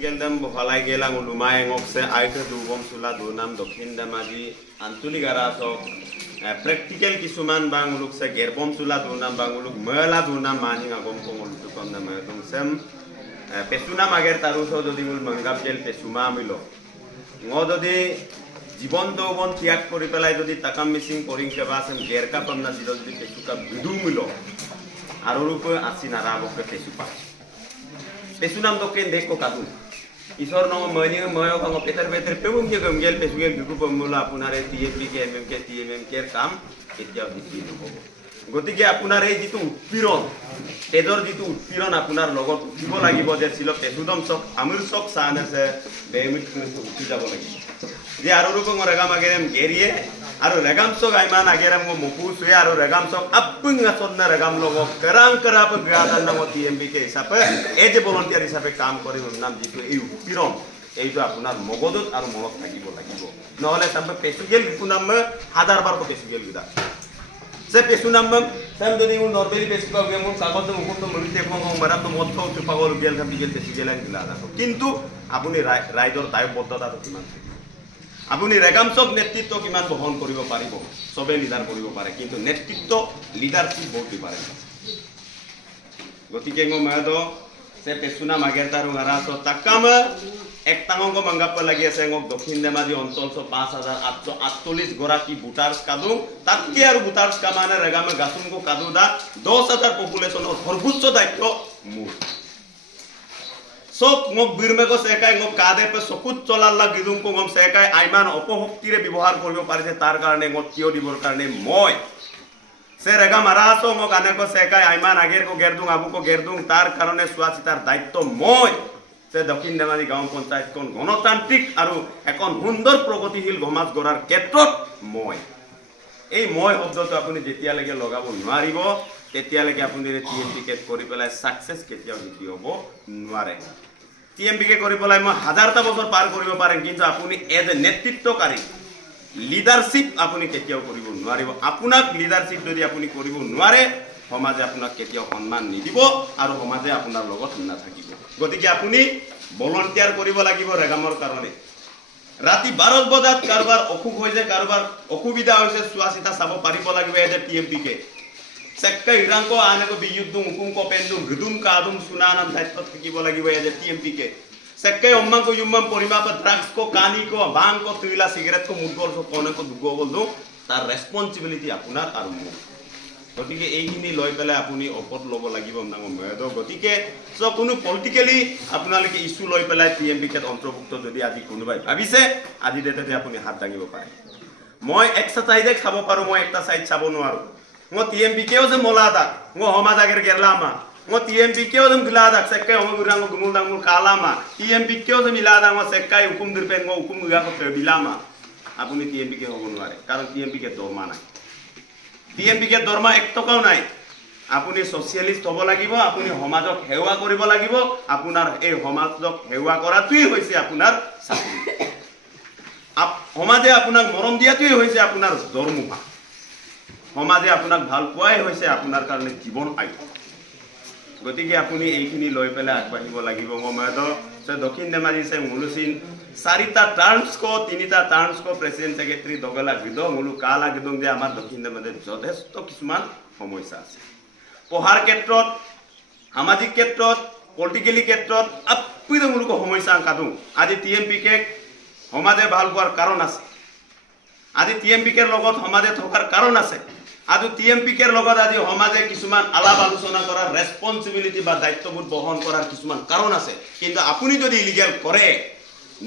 Practical দাম বহালাই গেলাং লুমাই এঙকছে আইকে দুবম চুলা দুনাম দক্ষিণ দামাজি আঞ্চলিক আৰাচক প্ৰেক্টিকেল কিছুমান বাংলুকছে গেৰবম চুলা দুনাম বাংলুক মেলা দুনাম মানি আগম কমল দুকন নাম দংসেম পেছুনা মাগের তারুস যদি মূল মঙ্গাপ গেল পেছুমা মিল যদি জীবন যৌবন ত্যাগ করে পেলাই যদি টাকা মিসিং করিং সেবা আছেন গেরকা পামনা ছিল যদি পেছুকা বিদু মিল আর রূপে আসি নারাবকে পেছুপা পেছুনাম দক্ষিণ দেখো কাদু ঈশ্বর নম ময়নি ময় কাম পেতার পেতার পেবুম যে গম গেল পেছু গেল বিকু পমুলা আপনার এই টিএমপি কে এমএমকে টিএমএমকে এর কাম কেতিয়াও দিছি নহব গতিকে আপোনাৰ এই যিটো উৎপীড়ন তেজৰ যিটো উৎপীড়ন আপোনাৰ লগত উঠিব লাগিব যে ছিল পেছুদম চক আমিৰ চক চান আছে বেমিট উঠি যাব লাগিব যে আৰু ৰূপং ৰেগাম আগেৰেম গেৰিয়ে আৰু ৰেগাম চক আইমান আগেৰেম মকু চুয়ে আৰু ৰেগাম চক আপং আসন্ন ৰেগাম লগ কৰাং কৰাপ গ্ৰাদাৰ নাম টিএমবি কে হিচাপে এই যে ভলন্টিয়াৰ হিচাপে কাম কৰি নাম যিটো এই উৎপীড়ন এইটো আপোনাৰ মগজুত আৰু মনত থাকিব লাগিব নহলে সামনে পেছুগেল পুনাম হাজাৰবাৰ পেছুগেল গদা se pesuna mam sam doni un normally pesika ge mun sagol to mukum to mulite ko maram to modtho to pagol gel kam digel te sigelan gilada kintu apuni raidor dayoboddhata to kiman apuni regamsok nettritto kiman bohon koribo paribo sobe leader koribo pare kintu nettritto leadership boti pare gotike ngo mado se pesuna mager taru ngara to takam এক টাঙঙ্গ মাঙ্গাপ লাগি আছে ngok দক্ষিণ ধেমাজি অঞ্চল 5848 গৰাকী ভোটাৰস কাদু তাতকে আৰু ভোটাৰস কামানে ৰেগামে গাছুনকো কাদু দা 10000 পপুলেশনৰ সৰ্বোচ্চ দায়িত্ব মোৰ সব ngok বিরমেকো সেকাই ngok কাদে পে সকুত চলাল্লা গিদুমকো ngom সেকাই আইমান অপশক্তিৰে ব্যৱহাৰ কৰিব পাৰিছে তাৰ কাৰণে ngok কিয় দিবৰ কাৰণে মই সে ৰেগাম আৰাছো ngok আনেকো সেকাই আইমান আগেৰ কো গেৰদুং আবুকো গেৰদুং তাৰ কাৰণে সুৱাচিতাৰ দায়িত্ব মই से दक्षिण धেমাজি गाँव पंचायत कोन गणतांत्रिक और এখন সুন্দর প্রগতিশীল সমাজ গড়ার ক্ষেত্ৰত মই এই মই শব্দটো আপুনি যেতিয়ালৈকে লগাব নোৱাৰিব তেতিয়ালৈকে আপুনি টিএমপি কে কৰি পেলাই সাকসেস কেতিয়াও দিতি হ'ব নোৱাৰে টিএমপি কে কৰি পেলাই মই হাজাৰটা বছৰ পাৰ কৰিব পাৰিম কিন্তু আপুনি এজ এ নেতৃত্বকাৰী লিডাৰশিপ আপুনি কেতিয়াও কৰিব নোৱাৰিব আপোনাক লিডাৰশিপ যদি আপুনি কৰিব নোৱাৰে সমাজে আপোনাক কেতিয়াও সন্মান নিদিব আৰু সমাজে আপোনাৰ লগত নাথাকিব গতিকে আপুনি ভলন্টিয়াৰ কৰিব লাগিব ৰেগামৰ কাৰণে ৰাতি 12 বজাত কাৰবাৰ অসুখ হৈছে কাৰবাৰ অসুবিধা হৈছে সুৱাচিতা চাব পাৰিব লাগিব এজ এ টিএমপি কে সেক্কা ইৰাংকো আনেকো বিয়ুদ্ধুম হুকুমকো পেন্দুম গদুম কাদুম সুনানাম দায়িত্ব থাকিব লাগিব এজ এ টিএমপি কে সেক্কা অম্মাকো ইউম্মাম পরিমাপ ড্রাগস কো কানি কো বাং কো তুইলা সিগারেট কো মুডগল কো কোনে কো দুগো বলদু তার রেসপন্সিবিলিটি আপোনাৰ আৰু মোৰ গতিকে এইখিনি লৈ পেলাই আপুনি অপত ল'ব লাগিব নাম ময়দ গতিকে সো কোনো পলিটিক্যালি আপোনালোকে ইস্যু লৈ পেলাই টিএমপি কে অন্তৰ্ভুক্ত যদি আজি কোনোবাই ভাবিছে আজি ডেটাতে আপুনি হাত দাঙিব পাৰে মই এক্সাৰসাইজে খাব পাৰো মই একটা সাইড চাব নোৱাৰো মই টিএমপি কেও যে মলাদা মই সমাজ আগেৰ গেৰলামা মই টিএমপি কেও যে গিলাদা সেক্কাই অমগুৰাঙ্গ গুমুল দাঙ্গুল কালামা টিএমপি কেও যে মিলাদা মই সেক্কাই হুকুম দিৰপেন মই হুকুম গা কো বিলামা আপুনি টিএমপি কে হ'ব নোৱাৰে কাৰণ টিএমপি কে দৰমা নাই টিএমপি কে দৰমা এক টকাও নাই আপুনি সোশিয়ালিস্ট হ'ব লাগিব আপুনি সমাজক হেৱা কৰিব লাগিব আপোনাৰ এই সমাজক হেৱা কৰাটোই হৈছে আপোনাৰ চাকৰি সমাজে আপোনাক মৰম দিয়াটোই হৈছে আপোনাৰ দৰমহা সমাজে আপোনাক ভাল পোৱাই হৈছে আপোনাৰ কাৰণে জীৱন আয়ু গতিকে আপুনি এইখিনি লৈ পেলাই আগবাঢ়িব লাগিব ময়তো সে দক্ষিণ ধেমাজি সে মুলুচিন 4টা টাৰ্মস কো 3টা টাৰ্মস কো প্ৰেসিডেন্ট সেক্ৰেটাৰি দগলা গিদং মুলু কালা গিদং যে আমাৰ দক্ষিণ ধেমাজি যথেষ্ট কিছুমান সমস্যা আছে পঢ়াৰ ক্ষেত্ৰত সামাজিক ক্ষেত্ৰত পলিটিক্যালি ক্ষেত্ৰত আপিদ মুলুক সমস্যা কাদু আজি টিএমপি কে সমাজে ভাল পোৱাৰ কাৰণ আছে আজি টিএমপি কে লগত সমাজে থকাৰ কাৰণ আছে আজি টিএমপি কে লগত আজি সমাজে কিছুমান আলাপ আলোচনা কৰাৰ ৰেসপন্সিবিলিটি বা দায়িত্ববোধ বহন কৰাৰ কিছুমান কাৰণ আছে কিন্তু আপুনি যদি ইলিগেল কৰে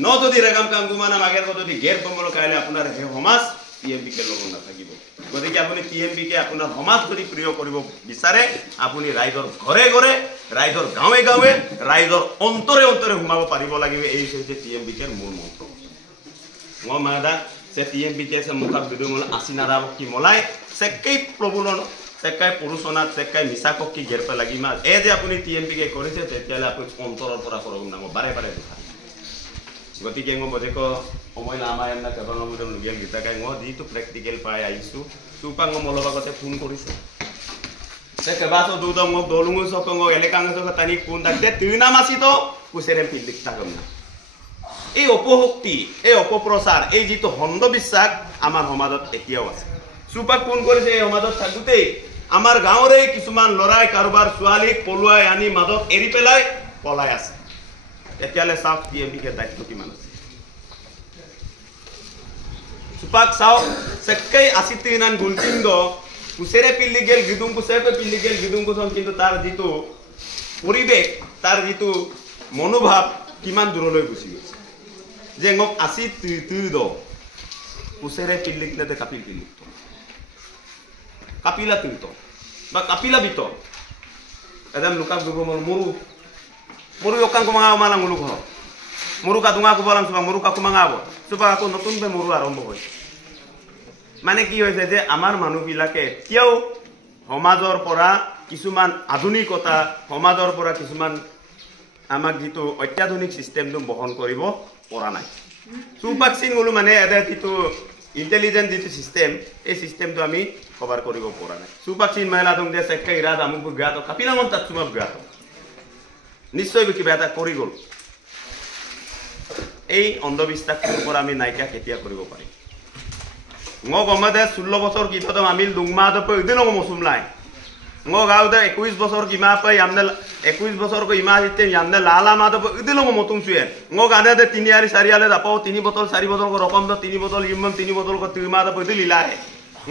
ন যদি ৰেগাম কাংগুমানা মাগেৰ যদি গেৰ কমল কাইলে আপোনাৰ হে সমাজ টিএমপি কে লগত নাথাকিব গতিকে আপুনি টিএমপি কে আপোনাৰ সমাজ যদি প্ৰিয় কৰিব বিচাৰে আপুনি ৰাইজৰ ঘৰে ঘৰে ৰাইজৰ গাঁৱে গাঁৱে ৰাইজৰ অন্তৰে অন্তৰে সোমাব পাৰিব লাগিব এই হৈছে টিএমপি কে মূল মন্ত্ৰ মই মাদা से टीएमपी के से मुखार विदुमल आसिनारा की मलाई सेक्कै प्रबुलन सेक्कै पुरुषनात सेक्कै मिसाকক की गेरपे লাগি মা এ যে আপুনি টিএমপি কে কৰিছে তেতিয়ালে আপুনি অন্তৰৰ পৰা কৰক নাম বাৰে বাৰে দেখা গতিকে মই বজেকো সময় নামায় না কেৱল মই লগিয়াল গীতা কাই মই দিটো প্ৰেক্টিকেল পাই আইছো সুপাং মলবাগতে ফোন কৰিছে Saya kebaso dudong ngok dolungun sok ngok elekang sok tani kun takde tina masih to kuserem pilik tagamna. এই অপশক্তি এই অপপ্ৰচাৰ এই যিটো অন্ধবিশ্বাস আমাৰ সমাজত এতিয়াও আছে সুপাক কোন কৰিছে এই সমাজত থাকোতে আমাৰ গাঁৱৰে কিছুমান লৰাই কাৰোবাৰ ছোৱালীক পলুৱাই আনি মাজত এৰি পেলাই পলাই আছে এতিয়ালে চাওক টিএমপিকে দায়িত্ব কিমান আছে সুপাক চাওক সেকাই আসিতিনান গুলটিংগ কুছেৰে পিল্লিগেল গিদুং কুছেৰে পিল্লিগেল গিদুং কুছন কিন্তু তাৰ যিটো পৰিবেশ তাৰ যিটো মনোভাৱ কিমান দূৰলৈ গুচি গৈছে যে ngok asi tudo usere pilik lete kapil pilik to kapila tudo ba kapila bito adam lukak dugo muru yokan ko mga malang mulu ko muru ka dunga ko bolang suba muru ka ko mga abo suba ko notun be muru arombo hoy মানে কি হৈছে যে আমাৰ মানুহ বিলাকে কিয় সমাজৰ পৰা কিছুমান আধুনিকতা সমাজৰ পৰা কিছুমান আমাক যিটো অত্যাধুনিক সিস্টেমটো বহন কৰিব পৰা নাই সুপাকসিং হলো মানে এটা যিটো ইন্টেলিজেন্ট যিটো সিস্টেম এই সিস্টেমটো আমি কভার কৰিব পৰা নাই সুপাকসিং মহিলা দং দে সেকা ইৰাদ আমুক গাতো কাপিলামন তাত সুমাব গাতো নিশ্চয় কিবা এটা কৰি গল এই অন্ধবিশ্বাসৰ পৰা আমি নাইকা কেতিয়া কৰিব পাৰিম ngok omade 16 বছৰ কিতো আমিল দুংমা দ পে দিন মসুমলাই ngok আউদে 21 বছর কিমা পে আমনে 21 বছর কো ইমা হিতে আমনে লালা মা দ পে দিন মতুম সুয়ে ngok আনে দে 3 আরি 4 আলে দাপাও 3 বোতল 4 বোতল কো রকম দ 3 বোতল ইমম 3 বোতল কো তিমা দ পে দিলাই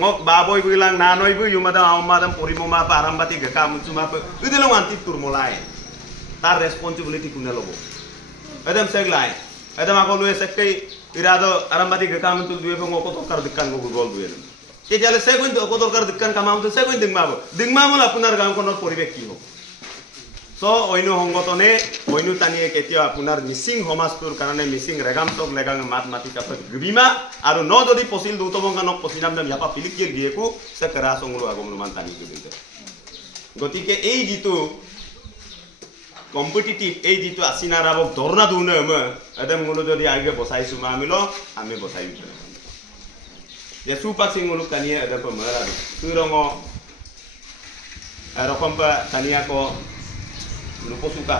ngok বাবই বিলাং না নই বই ইমাদা আমমাদা পরিমমা পা আরামবাতি গকা মুচুমা পে দিন আন্তি তুরমলাই তার রেসপন্সিবিলিটি কুনে লব এদম সেগলাই এদম আকলু এসেকই ইরাদো আরামবাতি গকা মুচুল দুয়ে ফে ngok তো কার দিকান গো গল দুয়ে তেতিয়ালে সে কইন তো দরকার দিকান কামামতে সে কইন দিংমাবল আপনার গাঁওখনৰ পৰিবেশ কি হ'ব সো অন্য সংগঠনে অন্য টানিয়ে কেতিয়া আপোনাৰ মিসিং সমাজটোৰ কাৰণে মিসিং ৰেগামটক লেগাং মাত মাতি কাপত গবিমা আৰু ন যদি পছিল দুতমংগানক পছিনাম দাম ইয়াপা পিলিকিৰ গিয়েকো সে করা সংগুলো আগমন টানি দিতে গতিকে এই যিটো কম্পিটিটিভ এই যিটো আসিনাৰাবক ধৰ্ণা দুনে এদম গুলো যদি আগে বসাইছো মামিলো আমি বসাই দিছো ya supaksing uluk tania ada pemerah turongo rokompa tania ko lupo suka